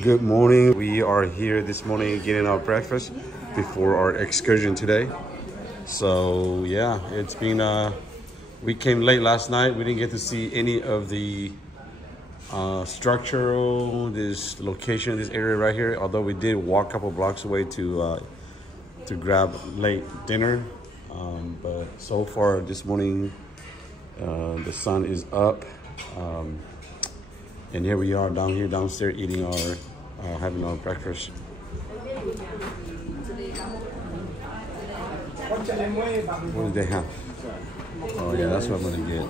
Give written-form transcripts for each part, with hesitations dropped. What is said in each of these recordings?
Good morning. We are here this morning getting our breakfast before our excursion today. So yeah, it's been we came late last night. We didn't get to see any of the structural, this location, this area right here. Although we did walk a couple blocks away to grab late dinner. But so far this morning, the sun is up. And here we are downstairs eating our, having our breakfast. What do they have? Oh yeah, that's what I'm gonna get.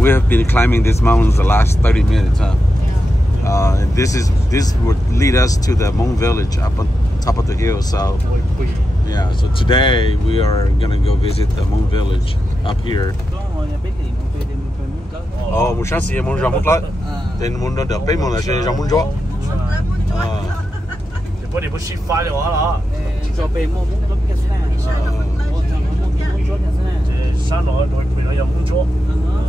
We have been climbing these mountains the last 30 minutes, huh? Yeah. And this would lead us to the Hmong village up on top of the hill. So yeah, so today we are gonna go visit the Hmong village up here. Oh, một sáng sớm muốn ra một lát, then muốn đợi bé muốn là sẽ ra muốn chó. Nếu như muốn xí phá的话啦，就bé muốn đợi cái gì呢？山路Doi Pui有冇咗？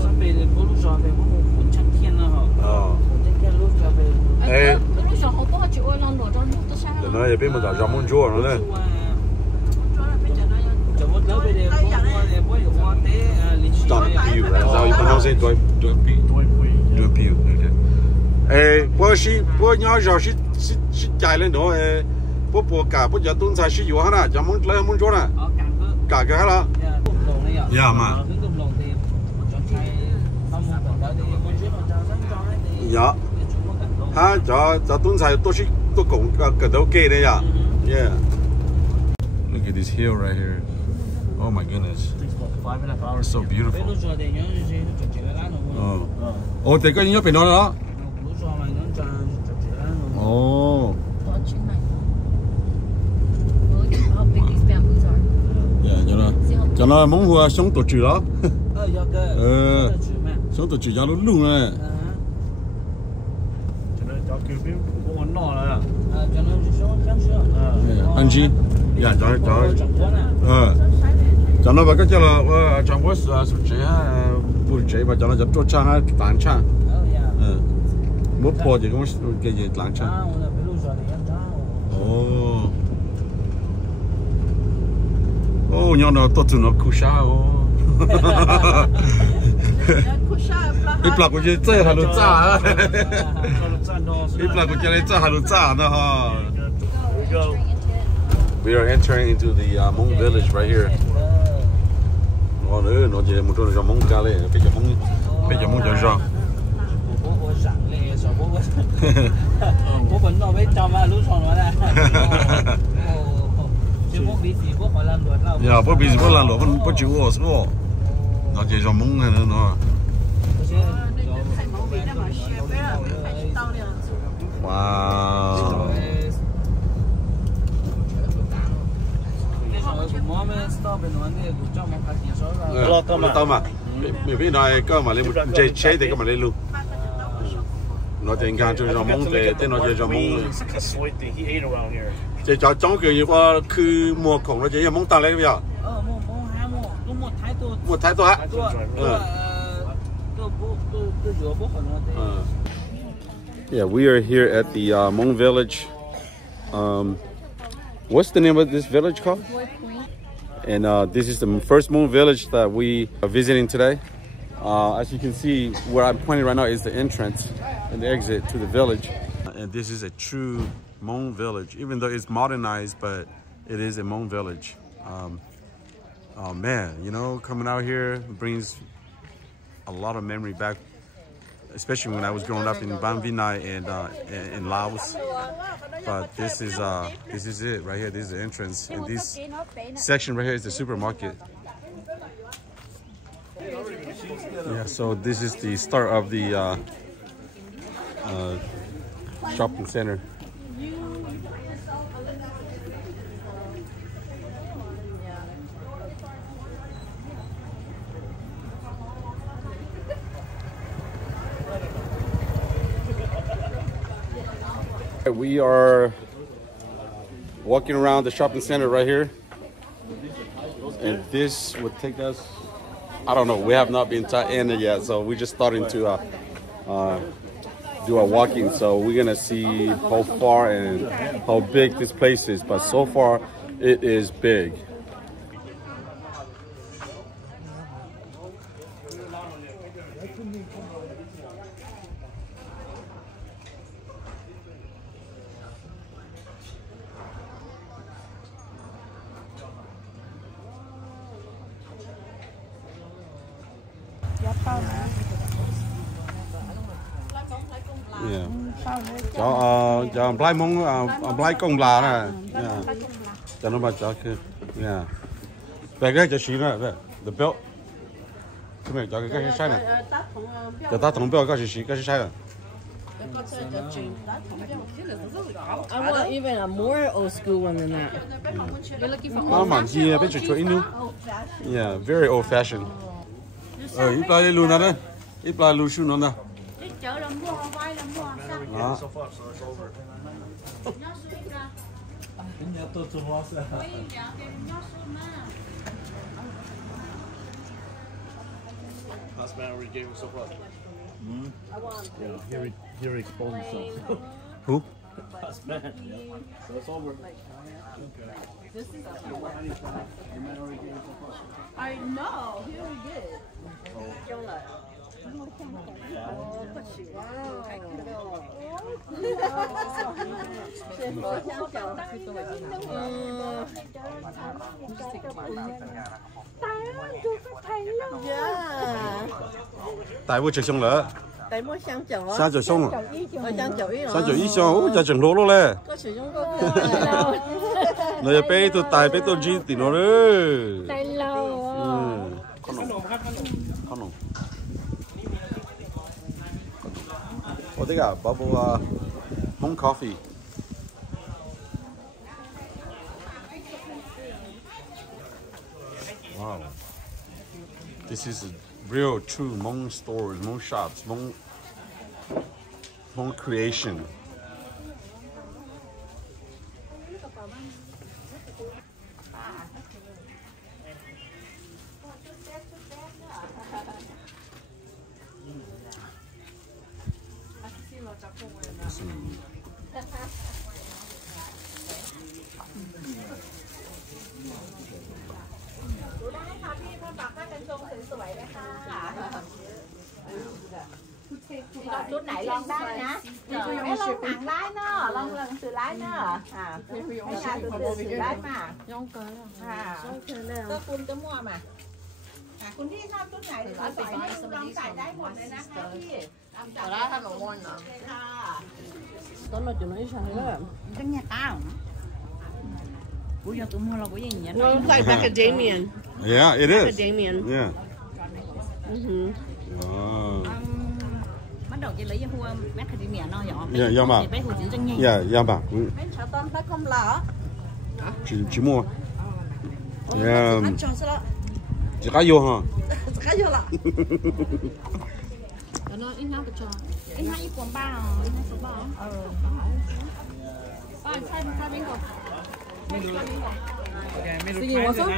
山邊嘅路上邊我冇春天啦嗬。哦。春天路上邊。誒。路上好多住喺浪路上冇得山。人哋入邊冇就上滿咗啦咧。Doi Pui, right? Is that how you pronounce it? Doi Pui. Okay. 不要是家人多不搞不叫东菜是有哈啦，就冇来冇做啦。搞个哈啦。Yeah, man. Yeah. Ha, cho tuần sai tôi cũng cần đầu kê đấy ya. Yeah. Look at this hill right here. Oh my goodness. It's so beautiful. Oh, thì cái nhớ bên đó đó. Oh. Cho nó mong hùa sống tổ trừ đó. Sống tổ trừ cho nó luôn này. Anh chị, dạ cho nó vào cái cho là trong quá sụt chế bùn chế và cho nó chốt trang tán trang. Muốn po thì cũng cái gì tán trang. Oh. Oh, nhau nó tốt nó cú sa oh. Ít plak của chơi hà lụt cha. Ít plak của chơi chơi hà lụt cha nó ha. We are entering into the Hmong village right here. Oh, nó chỉ một chỗ Hmong cả lên, bây giờ Hmong cho ra. Bố vẫn nói với chồng mà lúc xong rồi nè. Yeah, bố bị gì bố làm lỗ bố chịu ô số. Nó chỉ cho Hmong này nữa nó. Wow. Tao mà vì nói có mà lên một chế thì có mà lên luôn. Nó thì ngang cho Hmong thì tên nó cho Hmong. Chỉ cho trong kiểu như qua cứ mua khổng nó chỉ Hmong tăng lên bây giờ. Một thái to hả? Yeah, we are here at the Hmong village. What's the name of this village called? Doi Pui. And this is the first Hmong village that we are visiting today. As you can see, where I'm pointing right now is the entrance and the exit to the village. And this is a true Hmong village, even though it's modernized, but it is a Hmong village. Oh man, you know, coming out here brings a lot of memory back, especially when I was growing up in Ban Vinai and in Laos. But this is it right here. This is the entrance, and this section right here is the supermarket. Yeah, so this is the start of the shopping center. We are walking around the shopping center right here, and this would take us, I don't know, we have not been in it yet, so we're just starting to do our walking, so we're gonna see how far and how big this place is, but so far it is big. Yeah. Cho Blai mong Blai công là nè. Cho nó mà cho cái. Yeah. Về cái cho xí nữa, về. The belt. Cái này cho cái sai này. Cho ta thùng belt cái xí cái sai này. I want even a more old school one than that. Nó mà gì bên chỗ ít nữa. Yeah, very old fashioned. Ít lại luôn nè. Ít lại luôn xuống nè. Đó. Here he exposed himself. Who? Last man. So it's over. I know. Here we get. Tại vô trực xong lỡ. Tại mua sang chợ. Sang chợ xong rồi. Sang chợ ý rồi. Sang chợ ý xong, ôi giờ chừng lỗ luôn lẹ. Có sử dụng có Nói bé tôi tài bé tôi chỉ thì nó đấy. tay lâu. Không. Oh, they got bubble Hmong coffee. Wow. This is a real true Hmong stores, Hmong shops, Hmong creation. Chút này lon đá nhá. Cái lon thẳng lái nó, lon lần từ lái nó. Cái nhà từ lái mà. Cóคุณจะมั่วมาคุณที่ชอบชุดไหนสวยๆให้ลองใส่ได้หมดเลยนะคะพี่ได้ขนมม้วนเหรอค่ะ Đó là chúng nó sao thế? cái nhà tao bây giờ tôi mua là cái gì nhỉ? No, it's like macadamian. Yeah, it is. Macadamian. Yeah. Bắt đầu chị lấy hoa macadamia nó nhỏ. Yeah, mà. Bé hồ chữ chân nhanh. Yeah, mà. Bé sợ tôm thấy không lỡ. Chỉ mua. Yeah. Ăn cho sao? Chỉ cá vô ha. Cá vô là. Nó ít nào cái cho. Ít hai ít quần ba. Ít hai số ba. Sai bên rồi. Sige, what's up?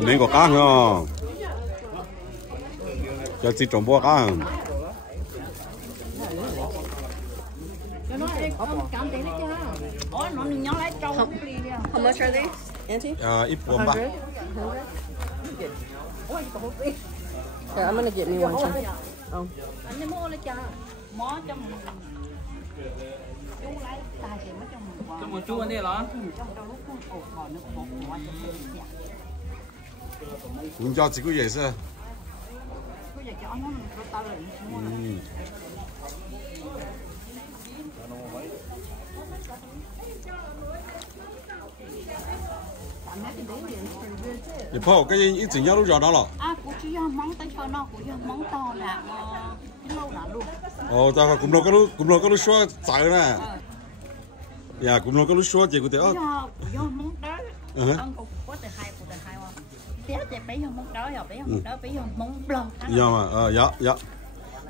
Nên có cá không? Cho chị trồng bò cá không? Cho nó cảm thấy nó chưa? Ôi, nó đừng nhón lấy trâu. How much are they, Auntie? Ít quần ba. 100? Here, I'm gonna get me one. Oh. Anh đi mua lấy cho. Mó cho mình. Chú lấy tài thì mới cho mình. Cho một chú anh đi hả? Mình cho chỉ có vậy sao? Bây giờ cho nó tao lại. Thì phô cái ít chỉ nhau lúc rồi đó là. Của chị món tay cho nó của món to là cái lâu đã luôn. Ta cũng lo cái lúc xóa chạy nè. Yeah, cũng lo cái lúc xóa chỉ có thể. Do món đó. Ăn cũng có từ hai không. Bé thì bé món đó rồi bé món đó bé món blanc. Yeah mà, dạ.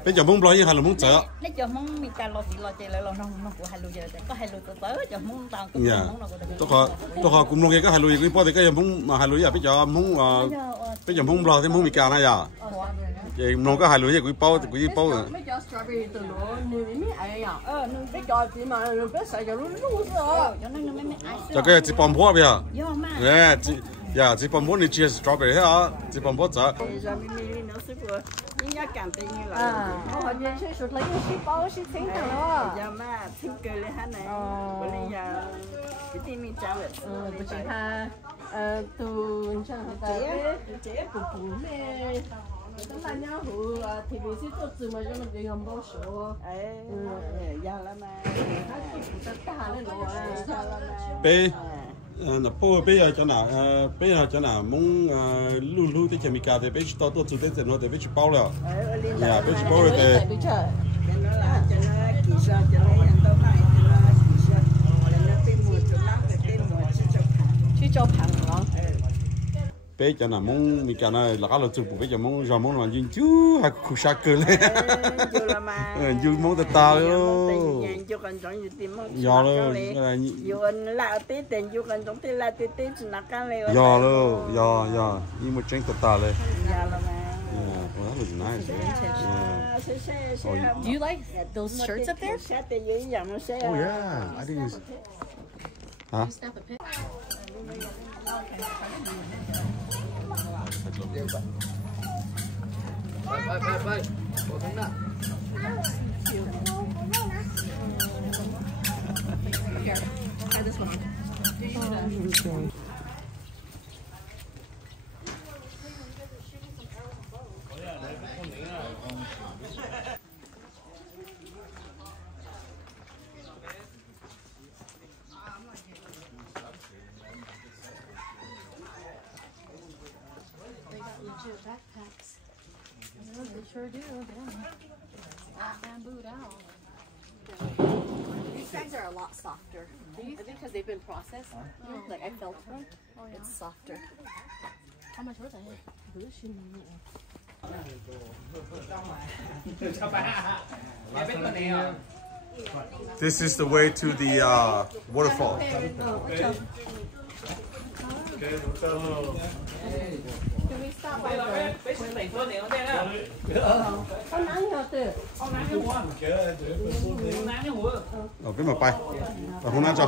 bây giờ muốn nói gì hay là muốn chở lấy cho món mi ta lo chỉ lại lo nó của hai lúa giờ có hai lúa tới cho món tao cũng dạ món nào của tôi họ cũng nói cái hai lúa cái bao thì cái muốn mà hai lúa bây giờ muốn lo thì muốn mi cà này à vậy nó có hai lúa cái bao thì cái bao rồi bây giờ strawberry từ lúa nếu mấy ai à bây giờ thì mà bây giờ giờ lúa rồi cho nên nó mấy ai cho cái chỉ băm bó bây giờ do mà yeah dạ chỉ băm bó thì chỉ strawberry hả chỉ băm bó chở giờ mình nó sẽ vừa应该感觉你了。我好像是说了有些包是清的了。要嘛，听歌的哈呢，不然要一定没找的。不是他都像那个这不咩，等大家好啊，特别是做字嘛，就那个很保守。哎，要了嘛。他都不得大那种啊，要了嘛。bé là po bây giờ cho nào muốn lu thì chỉ mình cả thì bây giờ tôi chủ tế nó thì bây giờ bao rồi dạ bây giờ bao rồi thì cho nó là cho nó kỳ sao cho nó nhận đâu phải cho nó kỳ sao cho nó bên một chỗ lắm để bên một chỉ cho phẳng nó bây giờ nào muốn mình cả này là cái là chụp bây giờ muốn giờ muốn làm gì chứ hay khu sa cơ lên dù muốn ta luôn dù còn giống như tìm món giờ luôn dù anh là tí tiền dù còn giống tí là tí chỉ là cái này giờ luôn giờ nhưng mà tránh ta lên giờ là mà well, that was nice. Do you like those shirts up there? Oh yeah, I didn't. Huh? Snap a pic. Here, try this one on. Legit backpacks. They sure do. Yeah. All bambooed out. These bags are a lot softer. I think because they've been processed. Like I felt them. It's softer. How much were they? This is the way to the waterfall. Can we stop by Cái mà bay. Không ăn cho.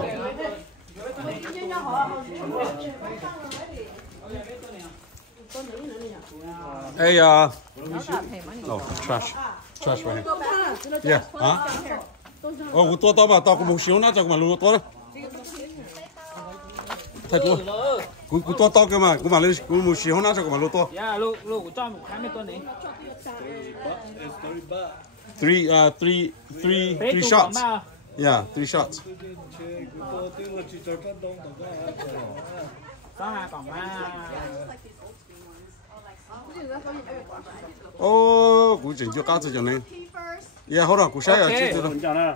Hey, oh, trash right here. Yeah, hả? Ồ, to mà, to có một xíu nữa cho mà luôn to đó. Thật luôn. Cú to cơ mà, cú mà lên, cú một xíu nữa cho mà luôn to. Yeah, look, cho 20 con này. Three shots. Yeah, 3 shots. Oh, cú chỉnh cho cao cho này. Yeah, hold on, cú sai rồi, chứ rồi.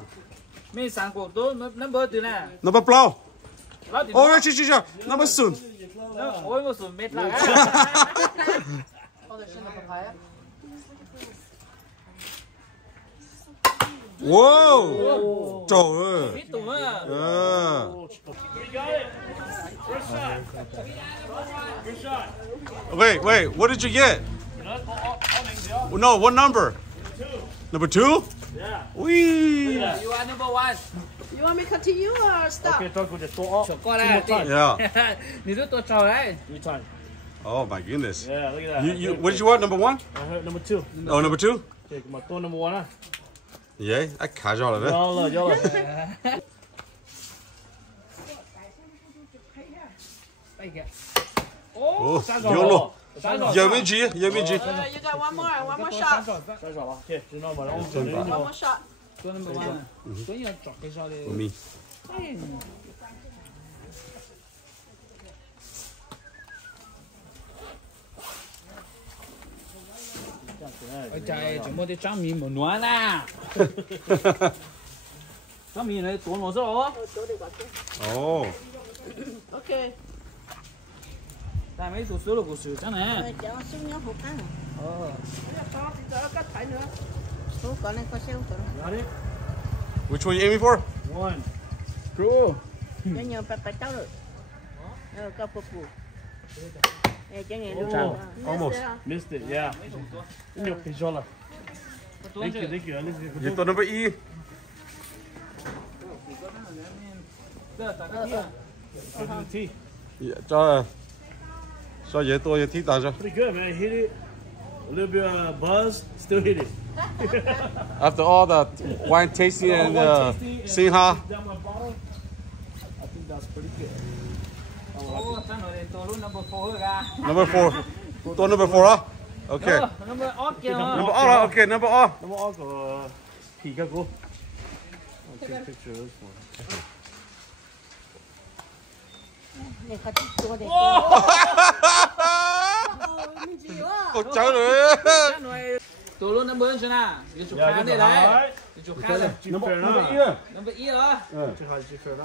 Mấy sáng của tôi nó bơi từ nè. Nó bắt blow. Oh, chứ, nó bắt sùn. Ôi một sùn mệt lắm. Oh, there's in the papaya. Wow! Trời ơi. Biết tụi á. Wait, what did you get? No, what number? Number 2? Yeah. Wee! You are number 1. You want me to continue or stop? Okay, tôi cũng to. Cho con này. Yeah.你都多少đấy? Oh my goodness. Yeah, look at that. What did you want? Number 1? Number 2. Oh, number 2? Okay, mà tôi number 1 á. Yeah, I catch all of it. Vô rồi. Oh, vô luôn. Giờ mới gì? You got one more shot. Okay, you know mà One more shot. tôi number 1. Tôi nhớ chọc cái sao đi. For me. Ôi trời, chúng tôi đi tráng miếng một nón à. Tráng miếng này tuôn một số. Oh. Okay. Tại mấy tụi số là của sự chắc nè. Cho xuống nhau hụt ăn. Cho cắt phải nữa. Got it? Which one you aiming for? One. Cool. Almost. Missed it, yeah. Nhiều cái giò là. Thank you. You throw number E. Yeah, cho dễ tôi dễ thích tao cho. Pretty good, man. Hit it. A little bit buzz, still hit it. After all the wine tasting and seeing how. Down my bottle, I think that's pretty good. Number 4. Tôi number 4 á? Okay. Number off kìa. Number all, okay, number all. Number off của Thị các cô. I'll take a picture of this one. Cột cháu rồi. Tôi luôn number cho nào. Đi chụp khá đây đấy. Đi chụp khá đây. Number E. Number E đó. Chưa hai chiếc phèo đó.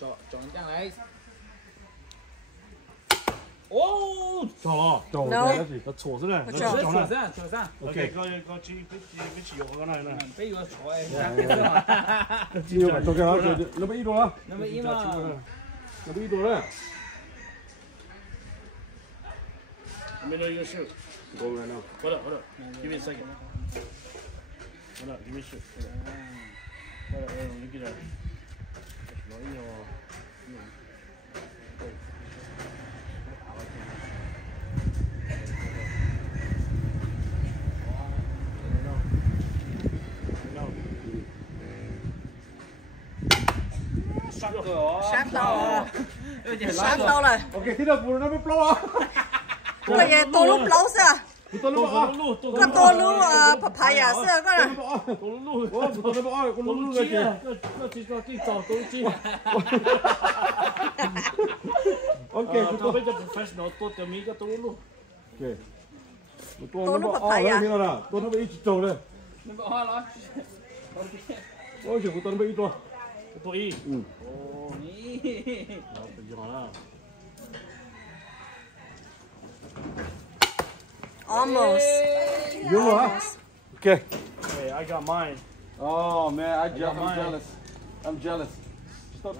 Chọn trang này. Ô, Chọn No. nó chổ thế này. Nó Nó chổ. chổ này. chọn ra. Ok, có chỉ có cái này này. Bây giờ chọn ấy. Nhiều phải tôi cái đó. Number E rồi. Number E mà. Number E rồi đấy. Let me know your shoot. Go right now. Hold up. Give me a second. Hold up, give me a shoot. Hold up, look at that. Nói nhiều. Sát đâu rồi? Ok, thế là vừa nó mới blow á. Cái gì tô lúc lâu xưa? Tôi number all. Cái tô lúc papaya xưa cái này. Tôi number all. Tôi number all kìa. Ok, tôi bây giờ professional tôi cho mình cái tôi luôn. Ok. Tôi number all đấy, thế nào? Tôi number E trầu đây. Number O đó. Ôi trời, tôi number E rồi. Tôi y. Ồ, ní. Bây giờ là. Almost. You hả? Okay. Hey, I got mine. Oh man, I'm jealous. I'm jealous. Stop.